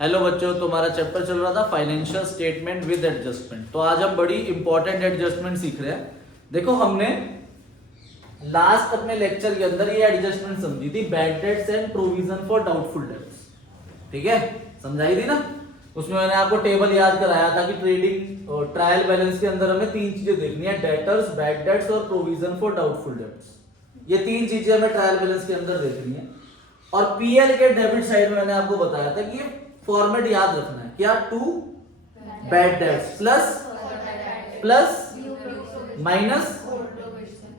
Hello बच्चों, तुम्हारा chapter चल रहा था फाइनेंशियल स्टेटमेंट विद एडजस्टमेंट। तो आज हम बड़ी इंपॉर्टेंट एडजस्टमेंट सीख रहे हैं। देखो, हमने लास्ट अपने लेक्चर के अंदर ये एडजस्टमेंट समझी थी, bad debts and provision for doubtful debts. ठीक है, समझाई थी ना। उसमें मैंने आपको टेबल याद कराया था कि ट्रेडिंग और ट्रायल बैलेंस के अंदर हमें तीन चीजें देखनी है, डेटर्स, बैड डेट्स और प्रोविजन फॉर डाउटफुल डेट्स। ये तीन चीजें हमें ट्रायल बैलेंस के अंदर देखनी है। और पीएल के डेबिट साइड में मैंने आपको बताया था कि ये फॉर्मेट याद रखना है, क्या, to bad debts plus minus,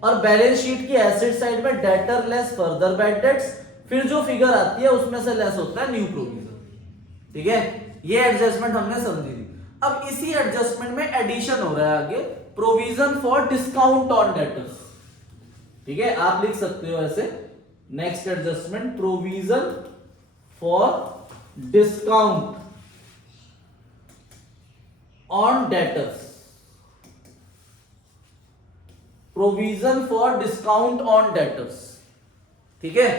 और बैलेंस शीट की एसेट साइड में debtors less further bad debts, फिर जो फिगर आती है उसमें से लेस होता है न्यू प्रोविजन। ठीक है, ये एडजस्टमेंट हमने समझी थी। अब इसी एडजस्टमेंट में एडिशन हो रहा है आगे, provision for discount on debtors. ठीक है, आप लिख सकते हो ऐसे, next adjustment, provision for discount on debtors, provision for discount on debtors. ठीक है,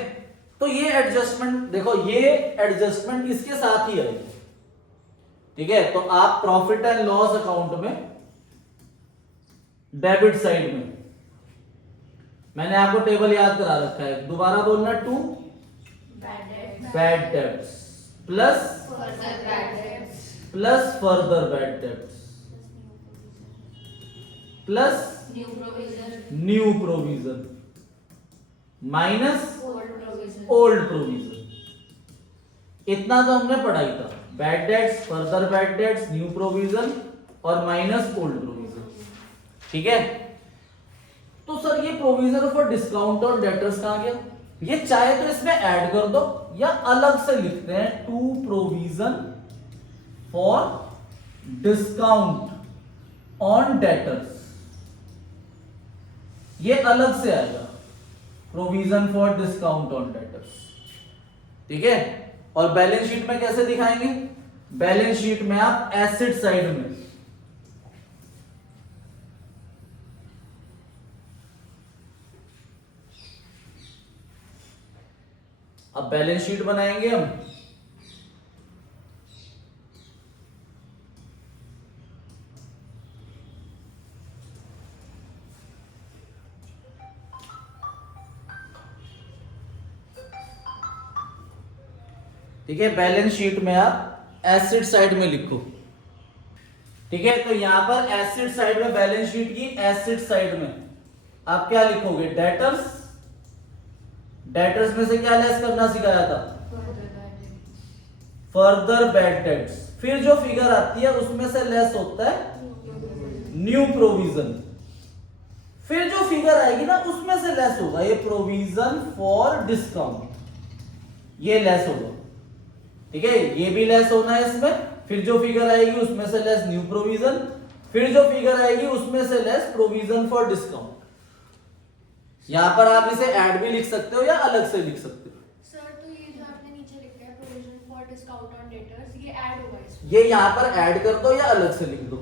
तो ये एडजस्टमेंट देखो, ये एडजस्टमेंट इसके साथ ही आएगी। ठीक है, तो आप प्रॉफिट एंड लॉस अकाउंट में डेबिट साइड में मैंने आपको टेबल याद करा रखा है, दोबारा बोलना, to bad debts plus further bad debts plus new provision minus old provision. इतना तो हमने पढ़ाई था, bad debts, further bad debts, new provision और माइनस ओल्ड प्रोविजन। ठीक है, तो सर ये प्रोविजन फॉर डिस्काउंट और डेटर्स कहां गया? ये चाहे तो इसमें ऐड कर दो या अलग से लिखते हैं, to provision for discount on debtors, ये अलग से आएगा, provision for discount on debtors. ठीक है, और बैलेंस शीट में कैसे दिखाएंगे? बैलेंस शीट में आप एसेट साइड में अब बैलेंस शीट बनाएंगे हम। ठीक है, बैलेंस शीट में आप एसेट साइड में लिखो। ठीक है, तो यहां पर एसेट साइड में, बैलेंस शीट की एसेट साइड में आप क्या लिखोगे? डेटर्स। डेटर्स में से क्या लेस करना सिखाया था? Further bad debts. फिर जो फिगर आती है उसमें से लेस होता है न्यू प्रोविजन। फिर जो फिगर आएगी ना उसमें से लेस होगा ये प्रोविजन फॉर डिस्काउंट, ये लेस होगा। ठीक है, ये भी लेस होना है इसमें। फिर जो फिगर आएगी उसमें से लेस न्यू प्रोविजन, फिर जो फिगर आएगी उसमें से लेस प्रोविजन फॉर डिस्काउंट। यहां पर आप इसे ऐड भी लिख सकते हो या अलग से लिख सकते हो। सर, तो ये जो आपने नीचे लिखा है provision for discount on debtors, ये ऐड होगा इसमें? ये यहां पर ऐड कर दो या अलग से लिख दो,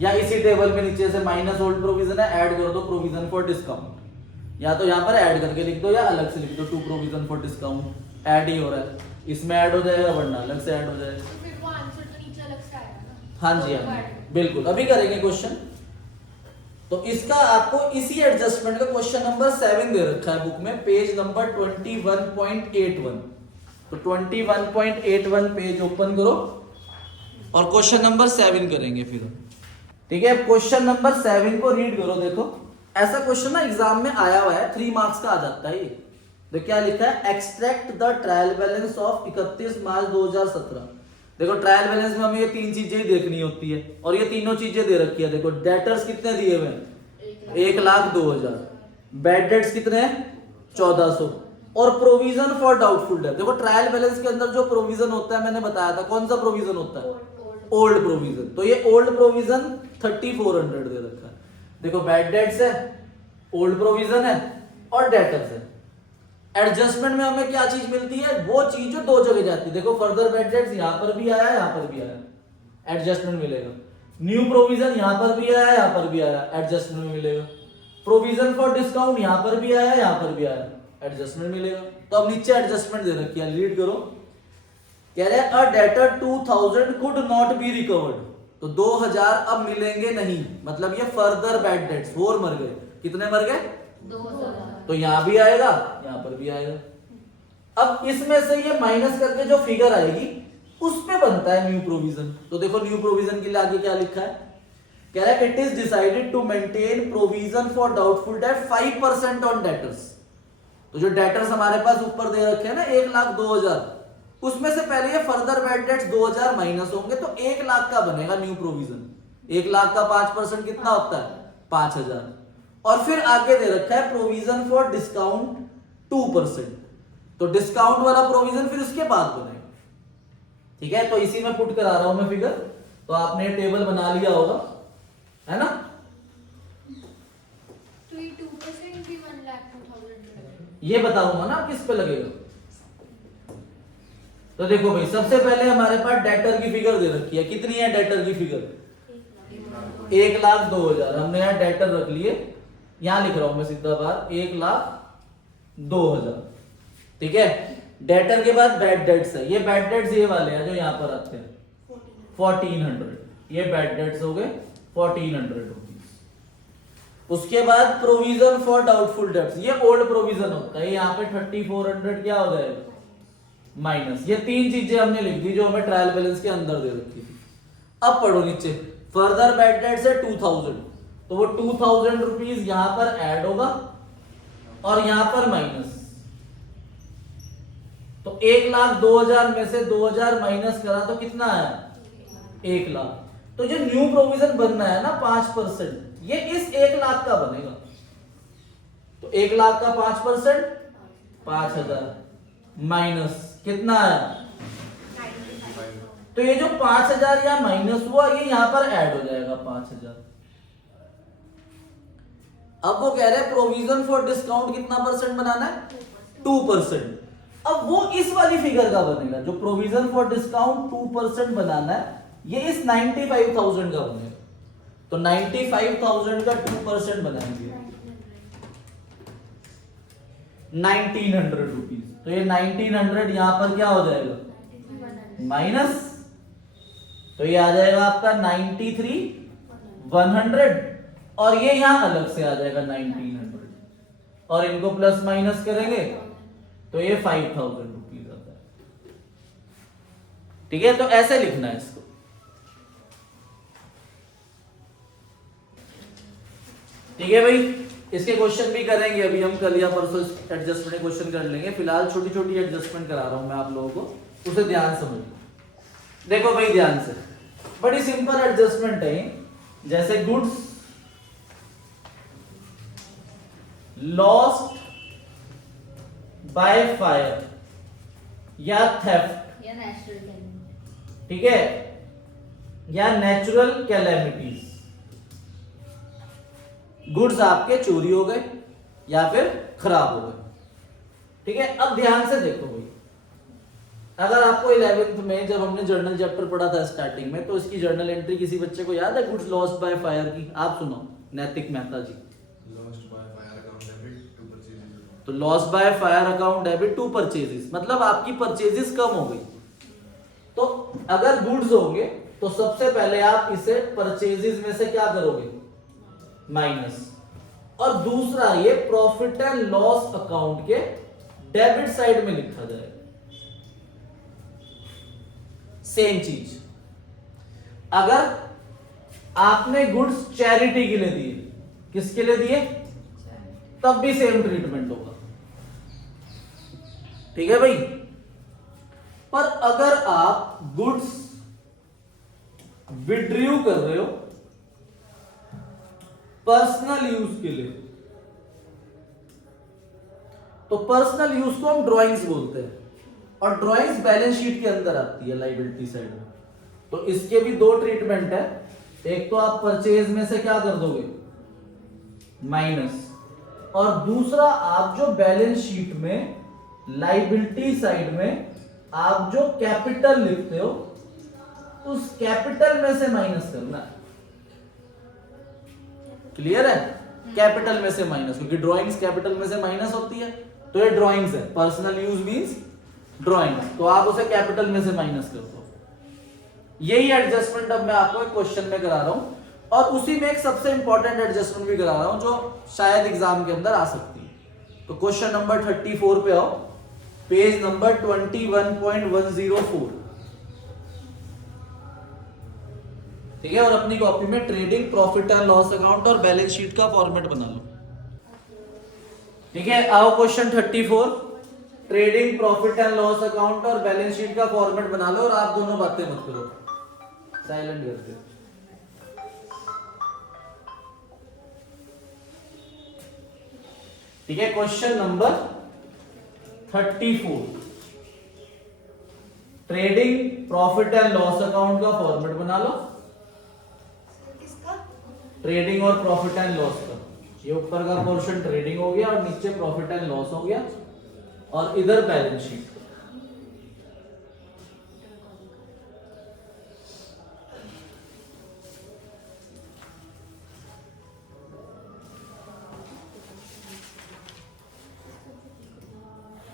या इसी टेबल में नीचे से माइनस ओल्ड प्रोविजन है, ऐड कर दो प्रोविजन फॉर डिस्काउंट। या तो यहां पर ऐड करके लिख दो या अलग से लिख दो, to provision for discount. Add ही हो रहा है, इसमें ऐड हो जाएगा वरना अलग से ऐड हो जाएगा। तो फिर वो आंसर तो नीचे अलग से आएगा ना? हाँ जी, हाँ जी, बिल्कुल, अभी करेंगे क्वेश्चन। तो इसका आपको इसी एडजस्टमेंट का क्वेश्चन नंबर 7 दे रखा है बुक में, पेज नंबर 21.81। तो 21.81 पेज ओपन करो और क्वेश्चन नंबर 7 करेंगे फिर। ठीक है, क्वेश्चन नंबर 7 को रीड करो। देखो, ऐसा क्वेश्चन ना एग्जाम में आया हुआ है, 3 मार्क्स का आ जाता है ये। तो क्या लिखा है? Extract the trial balance of 31 मार्च 2017। देखो, ट्रायल बैलेंस में हमें ये तीन चीजें ही देखनी होती है और ये तीनों चीजें दे रखी है। देखो, डेटर्स कितने दिए हुए हैं? 1,02,000। बैड डेट्स कितने हैं? 1,400। और प्रोविजन फॉर डाउटफुल डेट। देखो, ट्रायल बैलेंस के अंदर जो प्रोविजन होता है मैंने बताया था, कौन सा प्रोविजन होता है? Old provision. तो ये ओल्ड प्रोविजन 3,400 दे रखा है। देखो, बैड डेट्स है, ओल्ड प्रोविजन है और डेटर्स है। एडजस्टमेंट में हमें क्या चीज मिलती है? वो चीज जो दो जगह जाती है। देखो, फर्दर बैड डेट्स यहां पर भी आया, यहां पर भी आया, एडजस्टमेंट मिलेगा। न्यू प्रोविजन यहां पर भी आया, यहां पर भी आया, एडजस्टमेंट में मिलेगा। प्रोविजन फॉर डिस्काउंट यहां पर भी आया, यहां पर भी आया, एडजस्टमेंट मिलेगा। तो अब नीचे एडजस्टमेंट दे रखी है, रीड करो। कह रहे हैं अ debtor 2000 could not be recovered, तो 2000 अब मिलेंगे नहीं, मतलब ये फर्दर बैड डेट्स और मर गए। कितने मर गए? 2000। तो यहां भी आएगा, यहां पर भी आएगा। अब इसमें से ये माइनस करके जो फिगर आएगी उस पे बनता है न्यू प्रोविजन। तो देखो न्यू प्रोविजन के लिए आगे क्या लिखा है, कह रहा है it is decided to maintain provision for doubtful debt 5% on debtors. तो जो डेटर्स हमारे पास ऊपर दे रखे हैं ना 1,02,000, उसमें से पहले ये फर्दर बैड डेट्स 2000 माइनस होंगे तो 1 लाख का बनेगा न्यू प्रोविजन। 1 लाख का 5% कितना होता है? 5000। और फिर आगे दे रखा है प्रोविजन फॉर डिस्काउंट 2%, तो डिस्काउंट वाला प्रोविजन फिर उसके बाद बनेगा। ठीक है, तो इसी में पुट करा रहा हूं मैं फिगर, तो आपने टेबल बना लिया होगा, है ना? तो ये 2% भी 1,02,000 ये बताऊंगा ना किस पे लगेगा। तो देखो भाई, सबसे पहले हमारे पास डेटर की फिगर दे रखी है। कितनी है डेटर की फिगर? 1,02,000। हमने यहाँ डेटर रख लिए, यहां लिख रहा हूं मैं सीधा बात 1,02,000। ठीक है, डेटर के बाद बैड डेट्स है। ये बैड डेट्स ये वाले हैं जो यहां पर आते हैं 1400, ये बैड डेट्स हो गए 1400 रुपीज। उसके बाद प्रोविजन फॉर डाउटफुल डेट्स, ये ओल्ड प्रोविजन होता है, यहाँ पे 3400 क्या हो जाएगा? माइनस। ये तीन चीजें हमने लिख दी जो हमें ट्रायल बैलेंस के अंदर दे रखी थी। अब पढ़ो नीचे, फर्दर बैड डेट्स है 2000, तो वो 2000 रुपीज यहां पर ऐड होगा और यहां पर माइनस। तो 1,02,000 में से 2000 माइनस करा तो कितना आया? 1 लाख। तो जो न्यू प्रोविजन बनना है ना 5%, ये इस 1 लाख का बनेगा। तो 1 लाख का 5% 5000 माइनस कितना आया? तो ये जो 5000 या माइनस हुआ ये यहां पर ऐड हो जाएगा 5000। अब वो कह रहे हैं प्रोविजन फॉर डिस्काउंट कितना परसेंट बनाना है? 2%। अब वो इस वाली फिगर का बनेगा, जो प्रोविजन फॉर डिस्काउंट 2% बनाना है, ये इस 95,000 का बनेगा। तो 95,000 का 2% बनाएंगे 1900 रुपीज। तो ये 1900 यहां पर क्या हो जाएगा? माइनस। तो ये आ जाएगा आपका 93,100 और ये यहां अलग से आ जाएगा 1900 और इनको प्लस माइनस करेंगे तो ये 5,000 रुपीज आता है। ठीक है, तो ऐसे लिखना है इसको। ठीक है भाई, इसके क्वेश्चन भी करेंगे अभी हम, कल या परसों एडजस्टमेंट क्वेश्चन कर लेंगे। फिलहाल छोटी छोटी एडजस्टमेंट करा रहा हूं मैं आप लोगों को, उसे ध्यान समझिए। देखो भाई ध्यान से, बड़ी सिंपल एडजस्टमेंट है। जैसे गुड्स लॉस्ट बाय फायर या थेफ्ट, या नेचुरल कैलेमिटी, ठीक है, या नेचुरल कैलेमिटीज। गुड्स आपके चोरी हो गए या फिर खराब हो गए। ठीक है, अब ध्यान से देखो भाई, अगर आपको 11th में जब हमने जर्नल चैप्टर पढ़ा था स्टार्टिंग में, तो इसकी जर्नल एंट्री किसी बच्चे को याद है गुड्स लॉस्ट बाय फायर की? आप सुनो, नैतिक मेहता जी। तो loss by fire account debit to purchases, मतलब आपकी परचेजेस कम हो गई। तो अगर गुड्स होंगे तो सबसे पहले आप इसे परचेजेस में से क्या करोगे? माइनस। और दूसरा ये प्रॉफिट एंड लॉस अकाउंट के डेबिट साइड में लिखा जाएगा। सेम चीज, अगर आपने गुड्स चैरिटी के लिए दिए, किसके लिए दिए? तब भी सेम ट्रीटमेंट होगा। ठीक है भाई, पर अगर आप गुड्स विड्रू कर रहे हो पर्सनल यूज के लिए, तो पर्सनल यूज को हम ड्राइंग्स बोलते हैं, और ड्राइंग्स बैलेंस शीट के अंदर आती है लायबिलिटी साइड में। तो इसके भी दो ट्रीटमेंट है, एक तो आप परचेज में से क्या कर दोगे? माइनस, और दूसरा आप जो बैलेंस शीट में लायबिलिटी साइड में आप जो कैपिटल लिखते हो उस कैपिटल में से माइनस करना है। क्लियर है? कैपिटल में से माइनस, क्योंकि ड्राइंग्स कैपिटल में से माइनस होती है। तो ये ड्राइंग्स है, पर्सनल यूज मींस ड्राइंग, तो आप उसे कैपिटल में से माइनस कर दो। यही एडजस्टमेंट अब मैं आपको एक क्वेश्चन में करा रहा हूं, और उसी में एक सबसे इंपॉर्टेंट एडजस्टमेंट भी करा रहा हूं जो शायद एग्जाम के अंदर आ सकती है। तो क्वेश्चन नंबर 34 पे आओ, पेज नंबर 21.104। ठीक है, और अपनी कॉपी में trading profit and loss account और बैलेंस शीट का फॉर्मेट बना लो। ठीक है, आओ question 34, trading profit and loss account और बैलेंस शीट का फॉर्मेट बना लो, और आप दोनों बातें मत करो, साइलेंट करके। ठीक है, question number 34, trading profit and loss account का फॉर्मेट बना लो। किसका? ट्रेडिंग और प्रॉफिट एंड लॉस का, ये ऊपर का पोर्शन ट्रेडिंग हो गया और नीचे प्रॉफिट एंड लॉस हो गया, और इधर balance sheet.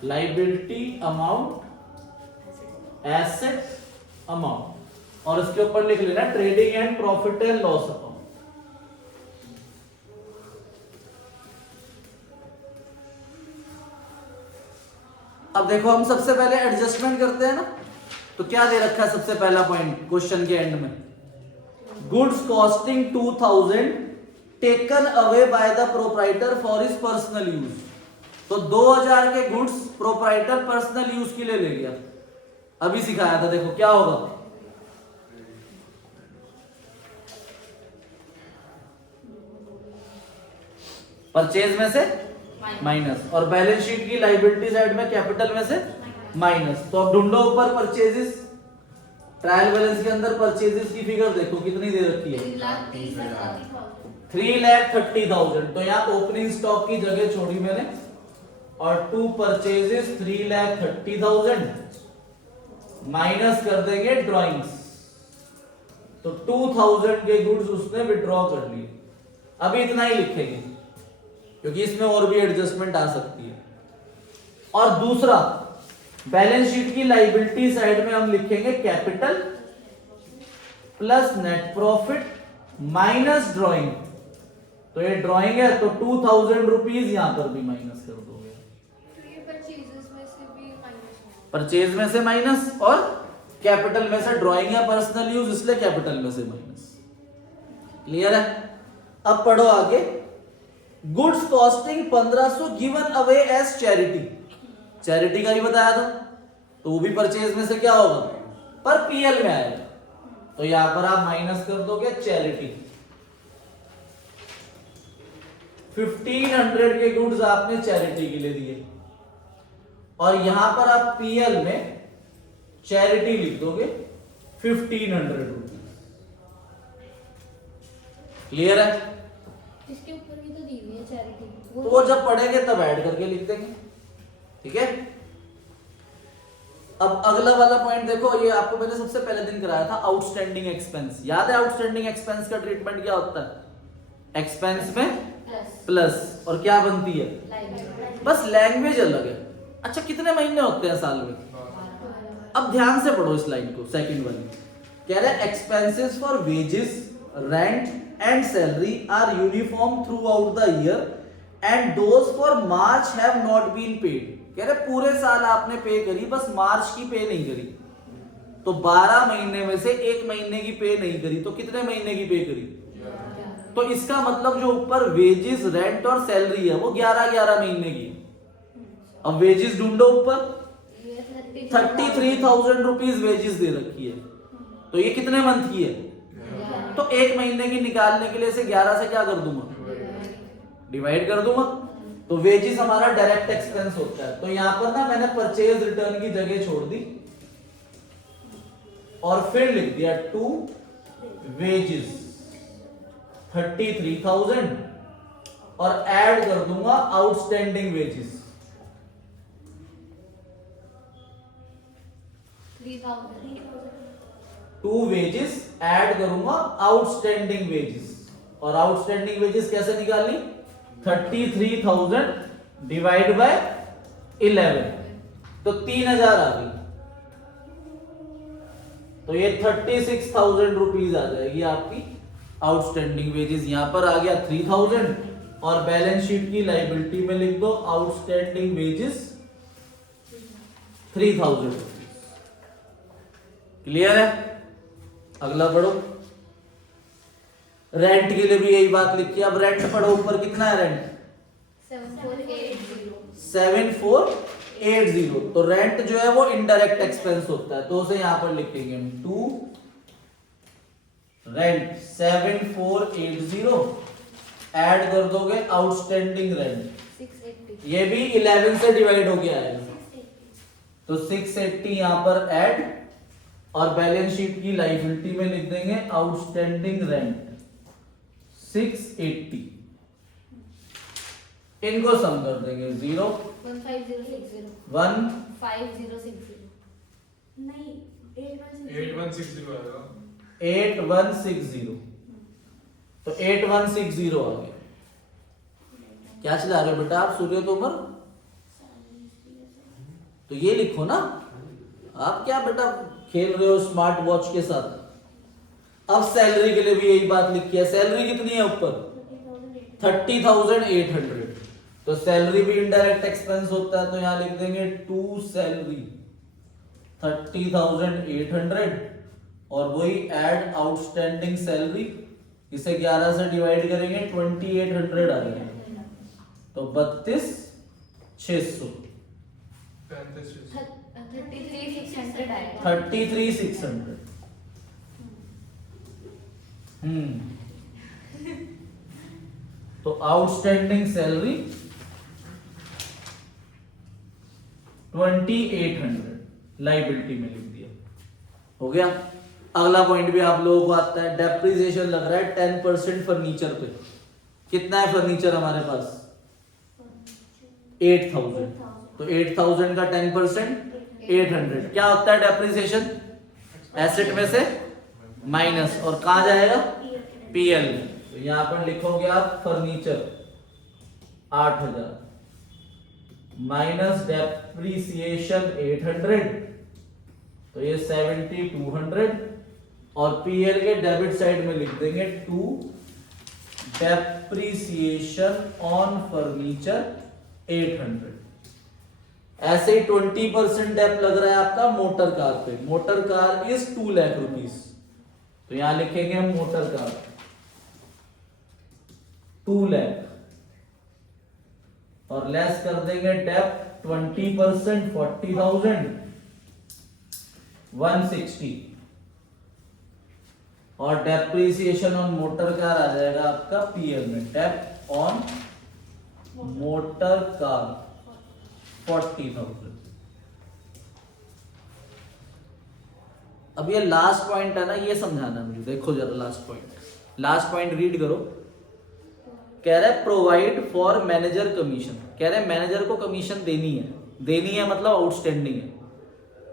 Liability amount, asset amount, और उसके ऊपर लिख लेना trading and profit and loss account. अब देखो, हम सबसे पहले एडजस्टमेंट करते हैं ना, तो क्या दे रखा है सबसे पहला पॉइंट क्वेश्चन के एंड में, goods costing 2000 taken away by the proprietor for his personal use. तो 2000 के गुड्स प्रोप्राइटर पर्सनल यूज के लिए ले गया। अभी सिखाया था, देखो क्या होगा, परचेज में से माइनस, और बैलेंस शीट की लाइबिलिटी साइड में कैपिटल में से माइनस। तो अब ढूंढो ऊपर परचेजेस, ट्रायल बैलेंस के अंदर परचेजेस की फिगर देखो कितनी दे रखी है, 3,30,000। तो यहाँ ओपनिंग स्टॉक की जगह छोड़ी मैंने, और टू परचेजेस 3,30,000 माइनस कर देंगे ड्रॉइंग्स, तो 2000 के गुड्स उसने विड्रॉ कर लिए। अभी इतना ही लिखेंगे क्योंकि इसमें और भी एडजस्टमेंट आ सकती है। और दूसरा, बैलेंस शीट की लाइबिलिटी साइड में हम लिखेंगे capital plus net profit minus drawing. तो ये ड्रॉइंग है, तो 2000 रुपीज यहां पर भी माइनस कर दोगे, तो ये परचेजेस में से भी माइनस होगा। परचेज में से माइनस, और कैपिटल में से, ड्रॉइंग या पर्सनल यूज इसलिए कैपिटल में से माइनस। क्लियर है? अब पढ़ो आगे, goods costing 1500 given away as charity. Charity का ही बताया था, तो वो भी परचेज में से क्या होगा, पर पीएल में आएगा, तो यहां पर आप माइनस कर दोगे चैरिटी। 1500 के गुड्स आपने चैरिटी के लिए दिए, और यहां पर आप पीएल में चैरिटी लिख दोगे 1500 रुपीज। क्लियर है? इसके ऊपर भी तो दी हुई है चैरिटी, तो वो जब पढ़ेंगे तब ऐड करके लिख देंगे। ठीक है, अब अगला वाला पॉइंट देखो, ये आपको मैंने सबसे पहले दिन कराया था, आउटस्टैंडिंग एक्सपेंस। याद है आउटस्टैंडिंग एक्सपेंस का ट्रीटमेंट क्या होता है, एक्सपेंस में प्लस, और क्या बनती है, बस लैंग्वेज अलग है। अच्छा, कितने महीने होते हैं साल में? अब ध्यान से पढ़ो इस लाइन को, सेकंड वाली कह रहा है expenses for wages, rent and salary are uniform throughout the year and those for March have not been paid. कह रहे पूरे साल आपने पे करी, बस मार्च की पे नहीं करी। तो 12 महीने में से 1 महीने की पे नहीं करी, तो कितने महीने की पे करी? तो इसका मतलब जो ऊपर वेजेस, रेंट और सैलरी है वो 11-11 महीने की। अब वेजेस ढूंढो, ऊपर 33,000 रुपीज वेजेस दे रखी है, तो ये कितने मंथ की है? तो 1 महीने की निकालने के लिए इसे 11 से क्या कर दूंगा, डिवाइड कर दूंगा। तो वेजेस हमारा डायरेक्ट एक्सपेंस होता है, तो यहां पर ना मैंने परचेज रिटर्न की जगह छोड़ दी और फिर लिख दिया टू वेजेस 33,000 और ऐड कर दूंगा outstanding wages 3,000। To wages add करूंगा आउटस्टैंडिंग वेजेस, और आउटस्टैंडिंग वेजेस कैसे निकालनी, 33,000 डिवाइड बाय 11। तो 3000 आ गई, तो ये 36,000 रुपीज आ जाएगी आपकी आउटस्टैंडिंग वेजेस। यहां पर आ गया 3000 और बैलेंस शीट की लाइबिलिटी में लिख दो आउटस्टैंडिंग वेजेस 3000 रुपीज। क्लियर है? अगला पढ़ो। रेंट के लिए भी यही बात लिखी है। अब रेंट पढ़ो, ऊपर कितना है रेंट? 7480। 7480। तो रेंट जो है वो इनडायरेक्ट एक्सपेंस होता है, तो उसे यहां पर लिखेंगे हम टू रेंट 7480 ऐड कर दोगे आउटस्टैंडिंग रेंट, 680। ये भी 11 से डिवाइड होके आएगा, तो 680 यहां पर ऐड और बैलेंस शीट की लायबिलिटी में लिख देंगे आउटस्टैंडिंग रेंट 680। इनको सम कर देंगे 0 15060। 1 नहीं 8160 आएगा। 8160, तो 8160 आ गया। क्या चला रहे हो बेटा आप, सूर्य तोमर? तो ये लिखो ना, आप क्या बेटा खेल रहे हो स्मार्ट वॉच के साथ। अब सैलरी के लिए भी यही बात लिखी है। सैलरी कितनी है ऊपर? 30,800। तो सैलरी भी इनडायरेक्ट एक्सपेंस होता है, तो यहां लिख देंगे टू सैलरी 30,800 और वही ऐड आउटस्टैंडिंग सैलरी, इसे 11 से डिवाइड करेंगे 2800 आ जाएगा, तो 32,600 33600 आएगा। 33,600। तो आउटस्टैंडिंग सैलरी 2800 लाइबिलिटी में लिख दिया। हो गया। अगला पॉइंट भी आप लोगों को आता है, डेप्रिसिएशन लग रहा है 10% फर्नीचर पे। कितना है फर्नीचर हमारे पास? 8000। तो 8000 का 10% 800 क्या होता है डेप्रिसिएशन? एसेट में से माइनस, और कहां जाएगा? पीएल में। तो यहां पर लिखोगे आप फर्नीचर 8000 माइनस डेप्रिसिएशन 800, तो ये 7200, और पीएल के डेबिट साइड में लिख देंगे टू डेप्रिसिएशन ऑन फर्नीचर 800। ऐसे ही 20% डेप लग रहा है आपका मोटर कार पे। Motor car is 2 lakh rupees, तो यहां लिखेंगे हम मोटर कार 2 लाख और लेस कर देंगे डेप 20% 40,000 160, और डेप्रिसिएशन ऑन मोटर कार आ जाएगा आपका पीएल में डेप ऑन मोटर कार 40,000। अब ये लास्ट पॉइंट है ना, ये समझाना मुझे। देखो जरा लास्ट पॉइंट रीड करो। कह रहा है प्रोवाइड फॉर मैनेजर कमीशन। कह रहे हैं मैनेजर को कमीशन देनी है मतलब आउटस्टैंडिंग है।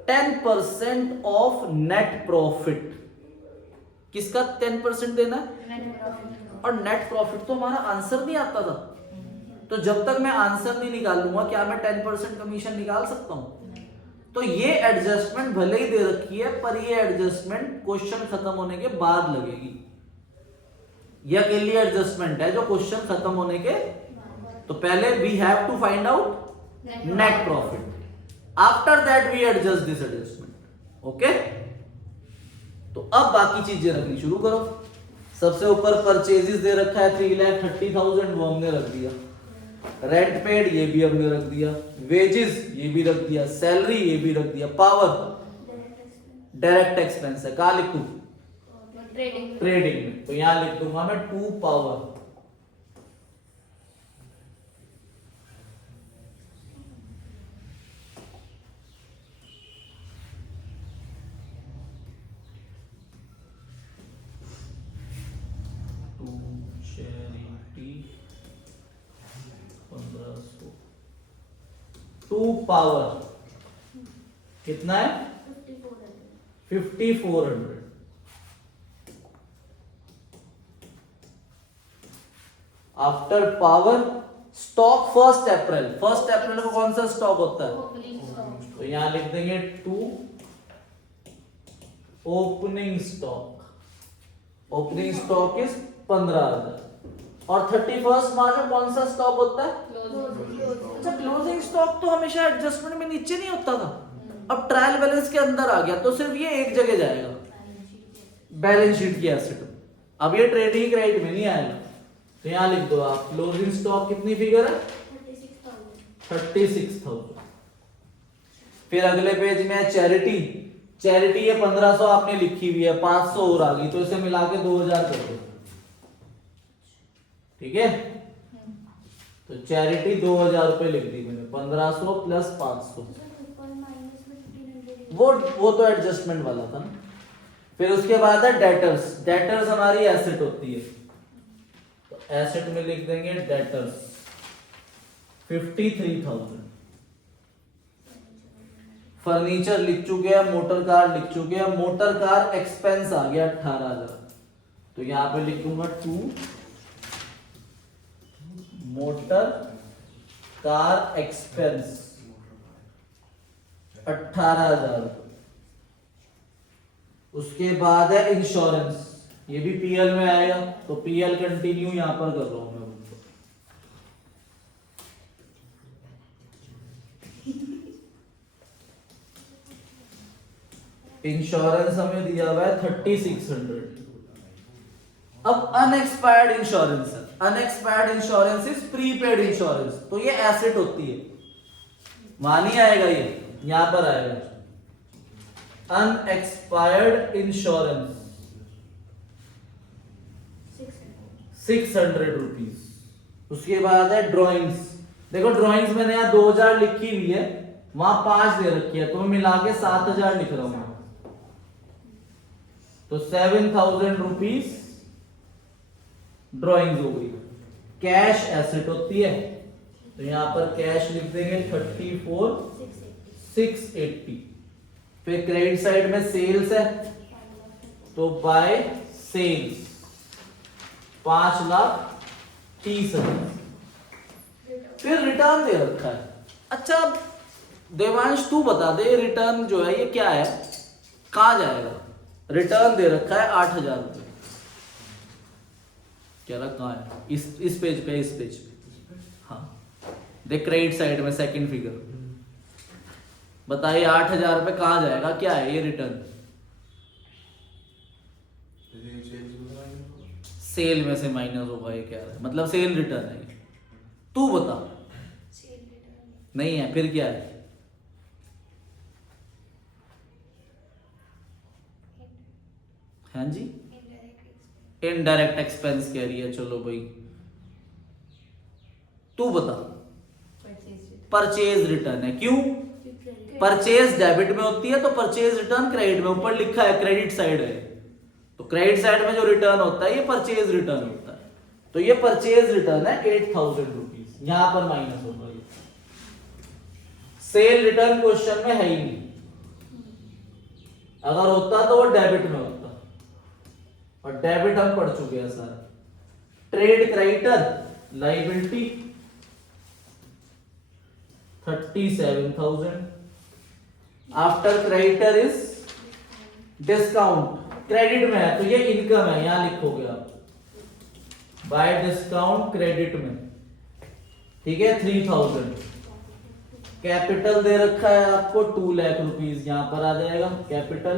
10% ऑफ नेट प्रॉफिट। किसका 10% देना है? और नेट प्रॉफिट तो हमारा आंसर नहीं आता था, तो जब तक मैं आंसर नहीं निकालूंगा क्या मैं 10% कमीशन निकाल सकता हूं? तो ये एडजस्टमेंट भले ही दे रखी है, पर ये एडजस्टमेंट क्वेश्चन खत्म होने के बाद लगेगी। ये अकेली एडजस्टमेंट है जो क्वेश्चन खत्म होने के, तो पहले we have to find out net profit, after that we adjust this adjustment. Okay, तो अब बाकी चीजें रखनी शुरू करो। सबसे ऊपर परचेजेस दे रखा है 3,30,000, वो हमने रख दिया। रेंट पेड ये भी हमने रख दिया, वेजेस ये भी रख दिया, सैलरी ये भी रख दिया, पावर डायरेक्ट एक्सपेंस है। कहां लिखूं? ट्रेडिंग में। तो यहां लिख दूंगा मैं 2 पावर। टू पावर कितना है? 5400। आफ्टर पावर स्टॉक 1 अप्रैल को कौन सा स्टॉक होता है? Opening stock. तो यहां लिख देंगे टू ओपनिंग स्टॉक इज 15,000। और 31 मार्च को कौन सा स्टॉक होता है? अच्छा, क्लोजिंग स्टॉक तो हमेशा एडजस्टमेंट में नीचे नहीं होता था, अब ट्रायल बैलेंस के अंदर आ गया, तो सिर्फ ये एक जगह जाएगा, बैलेंस शीट की एसेट में। अब ये ट्रेडिंग क्रेडिट में नहीं आएगा। तो यहां लिख दो आप क्लोजिंग स्टॉक कितनी फिगर है? 36,000। फिर अगले पेज में चैरिटी ये 1500 आपने लिखी हुई है, 500 और आ गई, तो इसे मिला के 2000 कर दो, ठीक है। तो चैरिटी 2000 रुपए लिख दी मैंने, 1500 प्लस 500, वो तो एडजस्टमेंट वाला था ना। फिर उसके बाद है डेटर्स हमारी एसेट होती है, तो एसेट में लिख देंगे डेटर्स 53,000। फर्नीचर लिख चुके हैं, मोटर कार लिख चुके हैं, मोटर कार एक्सपेंस आ गया 18,000, तो यहां पे लिखूंगा टू मोटर कार एक्सपेंस 18,000। उसके बाद है इंश्योरेंस, ये भी पीएल में आएगा, तो पीएल कंटिन्यू यहां पर कर रहा हूं मैं। इंश्योरेंस हमें दिया हुआ है 3600। अब अनएक्सपायर्ड इंश्योरेंस है, unexpired insurance is prepaid insurance, तो ये एसेट होती है, वहां नहीं आएगा, ये यहां पर आएगा अनएक्सपायर्ड इंश्योरेंस 600 रुपीज। उसके बाद है ड्रॉइंग्स, देखो ड्रॉइंग्स मैंने यहां 2000 लिखी हुई है, वहां 5 दे रखी है, तो मैं मिला के 7000 लिख रहा हूं, तो 7,000 रुपीज ड्रॉइंग्स हो गई। कैश एसेट होती है, तो यहां पर कैश लिख देंगे 34,680। फिर क्रेडिट साइड में सेल्स है, तो बाय सेल्स 5,30,000। फिर रिटर्न दे रखा है। अच्छा देवांश तू बता दे, रिटर्न जो है ये क्या है, कहां जाएगा? रिटर्न दे रखा है 8,000 रुपए, कह रहा कहां है? इस पेज पे, इस पेज पे, हाँ देख क्रेडिट साइड में सेकंड फिगर, बताइए 8,000 रुपए कहां जाएगा, क्या है ये रिटर्न? सेल में से माइनस होगा, ये क्या है, मतलब सेल रिटर्न है, तू बता। नहीं है, फिर क्या है? हाँ जी, इनडायरेक्ट एक्सपेंस कह रही है, चलो भाई तू बता। परचेज रिटर्न है, क्यों? परचेज डेबिट में होती है, तो परचेज रिटर्न क्रेडिट में, ऊपर लिखा है क्रेडिट साइड है, तो क्रेडिट साइड में जो रिटर्न होता है ये परचेज रिटर्न होता है, तो ये परचेज रिटर्न है 8,000 रुपीज, यहां पर माइनस होगा। सेल रिटर्न क्वेश्चन में है ही नहीं, अगर होता तो वो डेबिट में होता, और डेबिट हम पढ़ चुके हैं sir. Trade creditor liability 37,000। After creditor is discount, credit में है तो ये इनकम है, यहां लिखोगे आप बाय डिस्काउंट क्रेडिट में, ठीक है 3,000। कैपिटल दे रखा है आपको 2 लाख रुपीज, यहां पर आ जाएगा कैपिटल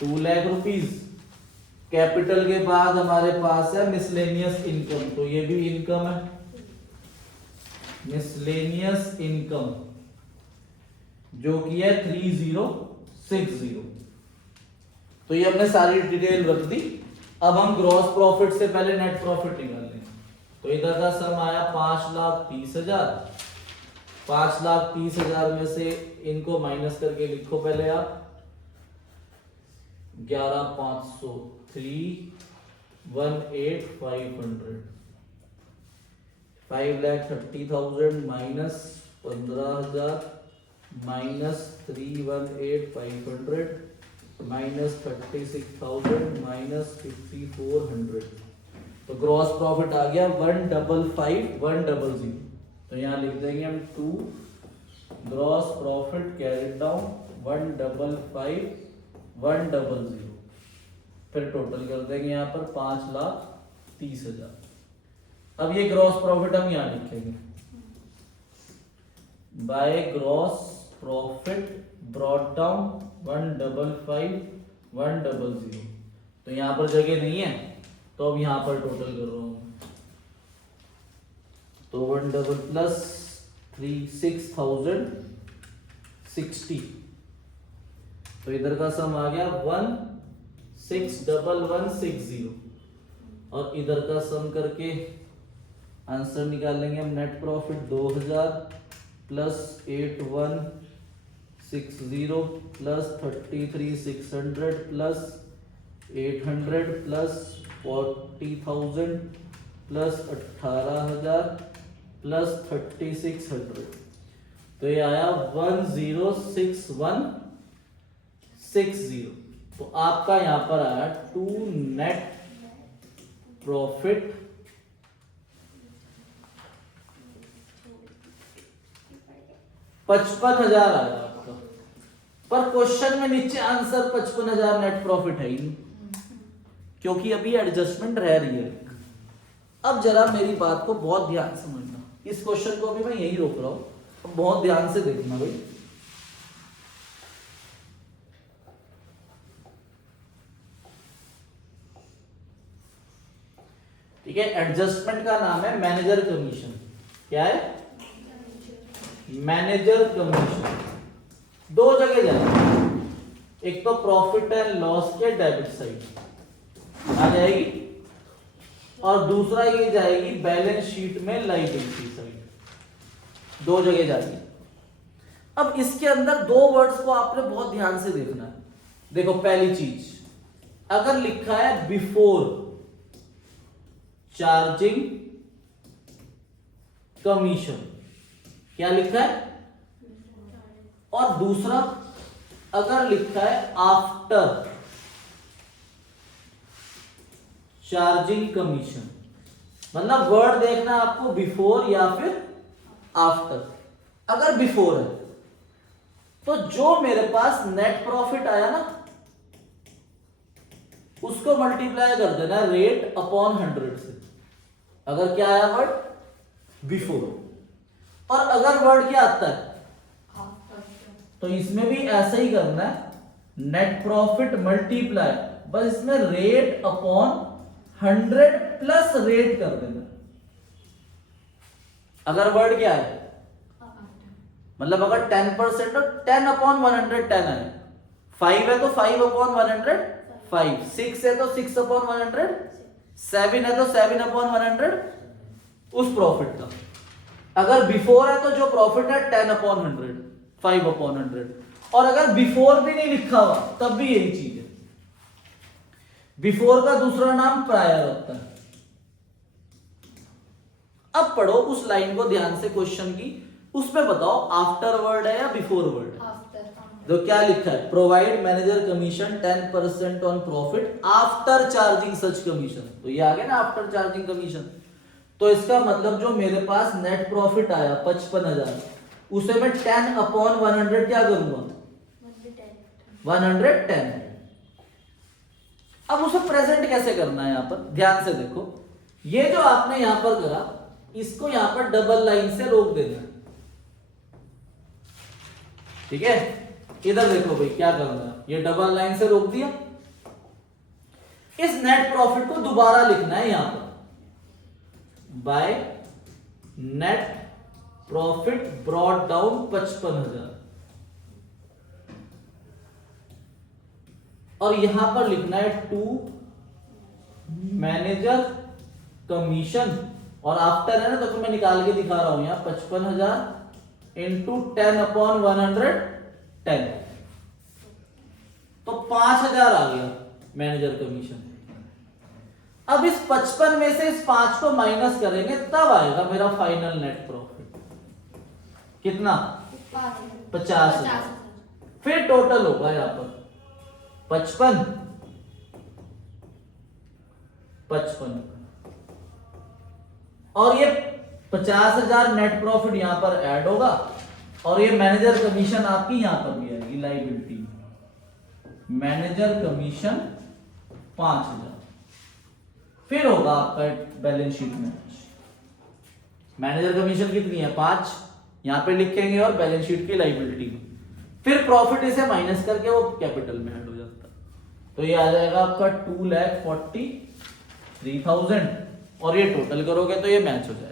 2 लाख रुपीज। कैपिटल के बाद हमारे पास है मिसलेनियस इनकम, तो ये भी इनकम है, मिसलेनियस इनकम जो कि है 3060। तो ये हमने सारी डिटेल रख दी। अब हम ग्रॉस प्रॉफिट से पहले नेट प्रॉफिट निकाल लेंगे, तो इधर का सम आया 5,30,000। 5,30,000 में से इनको माइनस करके लिखो पहले आप 11,500, 3,18,500, 5,30,000 माइनस 15,000 माइनस 3,18,500 माइनस 36,000 माइनस 5,400, तो तो ग्रॉस प्रॉफिट आ गया 155,100। तो यहाँ लिख देंगे हम 2 ग्रॉस प्रॉफिट कैरिड डाउन 155,100। फिर टोटल कर देंगे यहाँ पर 5,30,000। अब ये ग्रॉस प्रॉफिट हम यहाँ लिखेंगे by gross profit brought down 155,100। तो यहाँ पर जगह नहीं है तो अब यहाँ पर टोटल कर रहा हूँ। तो 1 प्लस 3 6,060। तो इधर का सम आ गया 16,1160 और इधर का सम करके आंसर निकाल लेंगे हम। Net profit 2,000 plus 8,160 plus 33,600 plus 800 plus 40,000 plus 18,000 plus 3,600। तो ये आया 106160। तो आपका यहां पर आया 2 नेट प्रॉफिट 55,000 आया आपका। पर क्वेश्चन में नीचे आंसर 55,000 नेट प्रॉफिट है ही नहीं, क्योंकि अभी एडजस्टमेंट रह रही है। अब जरा मेरी बात को बहुत ध्यान से समझना, इस क्वेश्चन को अभी मैं यही रोक रहा हूं, अब बहुत ध्यान से देखना भाई। ठीक है, एडजस्टमेंट का नाम है मैनेजर कमीशन। क्या है? Manager commission. दो जगह जाएगी, एक तो प्रॉफिट एंड लॉस के डेबिट साइड आ जाएगी और दूसरा ये जाएगी बैलेंस शीट में लायबिलिटी साइड। दो जगह जाएगी। अब इसके अंदर दो वर्ड्स को आपने बहुत ध्यान से देखना है। देखो, पहली चीज, अगर लिखा है बिफोर चार्जिंग कमीशन, क्या लिखा है? और दूसरा अगर लिखा है आफ्टर चार्जिंग कमीशन, मतलब वर्ड देखना है आपको बिफोर या फिर आफ्टर। अगर बिफोर है तो जो मेरे पास नेट प्रॉफिट आया ना, उसको मल्टीप्लाई कर देना रेट अपॉन 100 से। अगर क्या आया वर्ड? बिफोर। और अगर वर्ड क्या आता है तो इसमें भी ऐसा ही करना है, नेट प्रॉफिट मल्टीप्लाई, बस इसमें रेट अपॉन 100 प्लस रेट कर देना। अगर वर्ड क्या है, मतलब अगर 10% तो 10 अपॉन 110 है। 5 है तो 5 अपॉन 105, 6 है तो 6 अपॉन 100, 7 है तो 7 अपॉन 100 उस प्रॉफिट का। अगर बिफोर है तो जो प्रॉफिट है 10 अपॉन 100, 5 अपॉन 100। और अगर बिफोर भी नहीं लिखा हुआ तब भी यही चीज है। बिफोर का दूसरा नाम प्रायर होता है। अब पढ़ो उस लाइन को ध्यान से, क्वेश्चन की, उसमें बताओ आफ्टर वर्ड है या बिफोर वर्ड है? तो क्या लिखा है? Provide manager commission 10% on profit after charging such commission. तो ये आ गया ना आफ्टर चार्जिंग कमीशन। तो इसका मतलब जो मेरे पास नेट प्रॉफिट आया 55,000, उसे मैं 10 अपॉन 100 क्या करूंगा? 110। अब उसे प्रेजेंट कैसे करना है? यहां पर ध्यान से देखो, ये जो आपने यहां पर करा, इसको यहां पर डबल लाइन से रोक देना। ठीक है, इधर देखो भाई क्या करना है, ये डबल लाइन से रोक दिया। इस नेट प्रॉफिट को दोबारा लिखना है यहां पर, by net profit brought down 55,000, और यहां पर लिखना है 2 मैनेजर कमीशन, और आफ्टर है ना, तो मैं निकाल के दिखा रहा हूं यहां 55,000 इंटू 10 अपॉन 110, तो 5,000 आ गया मैनेजर कमीशन। अब इस 55 में से इस 5 को माइनस करेंगे तब आएगा मेरा फाइनल नेट प्रॉफिट। कितना? 50,000। फिर टोटल होगा यहां पर 55, और ये 50,000 नेट प्रॉफिट यहां पर ऐड होगा और ये मैनेजर कमीशन आपकी यहां पर भी आएगी लाइबिलिटी, मैनेजर कमीशन 5,000। फिर होगा आपका बैलेंस शीट में मैनेजर कमीशन कितनी है 5, यहां पे लिखेंगे और बैलेंस शीट की लाइबिलिटी में फिर प्रॉफिट इसे माइनस करके वो कैपिटल में ऐड हो जाता है। तो ये आ जाएगा आपका 2,43,000 और ये टोटल करोगे तो ये मैच हो जाएगा।